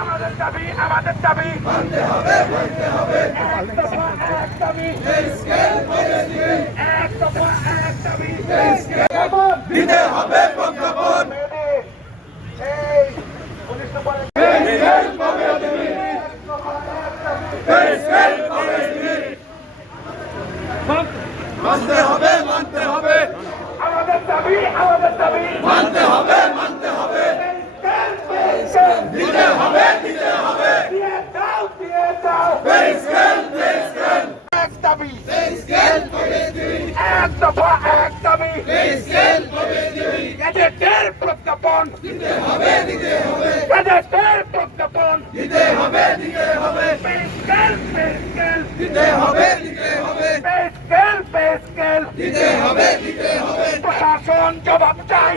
আমাদের দাবি মানতে হবে এক দাবি দিতে হবে প্রজ্ঞাপন মানতে হবে আমাদের দাবি মানতে হবে দিতে হবে দিয়ে দাও এক দাবি এক দফা এক দাবি গ্যাজেটের প্রজ্ঞাপন দিতে হবে গ্যাজেটের প্রজ্ঞাপন দিতে হবে দিতে হবে প্রশাসন জবাব চাই